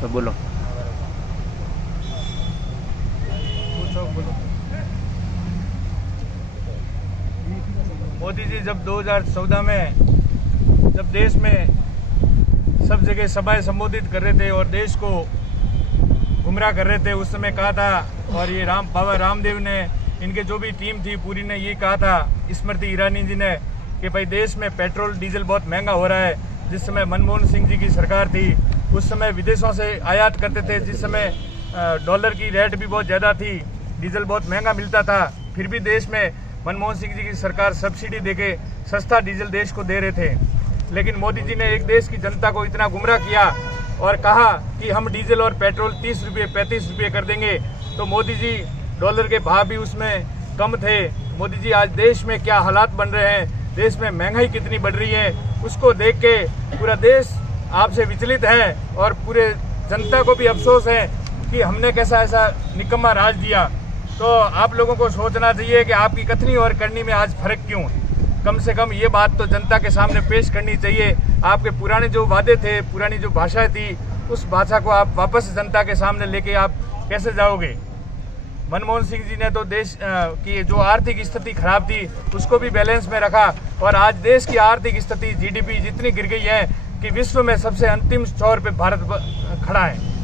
तो बोलो। मोदी जी जब 2014 में जब देश में सब जगह सभाएं संबोधित कर रहे थे और देश को गुमराह कर रहे थे, उस समय कहा था, और ये बाबा रामदेव ने, इनके जो भी टीम थी पूरी ने ये कहा था, स्मृति ईरानी जी ने, कि भाई देश में पेट्रोल डीजल बहुत महंगा हो रहा है। जिस समय मनमोहन सिंह जी की सरकार थी उस समय विदेशों से आयात करते थे, जिस समय डॉलर की रेट भी बहुत ज़्यादा थी, डीजल बहुत महंगा मिलता था, फिर भी देश में मनमोहन सिंह जी की सरकार सब्सिडी देके सस्ता डीजल देश को दे रहे थे। लेकिन मोदी जी ने एक देश की जनता को इतना गुमराह किया और कहा कि हम डीजल और पेट्रोल 30 रुपये 35 रुपये कर देंगे। तो मोदी जी, डॉलर के भाव भी उसमें कम थे। मोदी जी आज देश में क्या हालात बन रहे हैं, देश में महंगाई कितनी बढ़ रही है, उसको देख के पूरा देश आपसे विचलित है और पूरे जनता को भी अफसोस है कि हमने कैसा ऐसा निकम्मा राज दिया। तो आप लोगों को सोचना चाहिए कि आपकी कथनी और करनी में आज फर्क क्यों है। कम से कम ये बात तो जनता के सामने पेश करनी चाहिए। आपके पुराने जो वादे थे, पुरानी जो भाषाएं थी, उस भाषा को आप वापस जनता के सामने लेके आप कैसे जाओगे। मनमोहन सिंह जी ने तो देश की जो आर्थिक स्थिति खराब थी उसको भी बैलेंस में रखा और आज देश की आर्थिक स्थिति, जीडीपी जितनी गिर गई है कि विश्व में सबसे अंतिम छोर पे भारत खड़ा है।